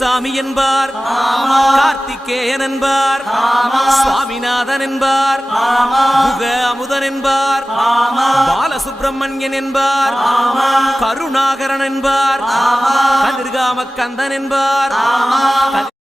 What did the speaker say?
சாமி என்பார், கார்த்திகேயன் என்பார், சுவாமிநாதன் என்பார், முக அமுதன் என்பார், பாலசுப்பிரமணியன் என்பார், கருணாகரன் என்பார், கதிர்காம கந்தன் என்பார்,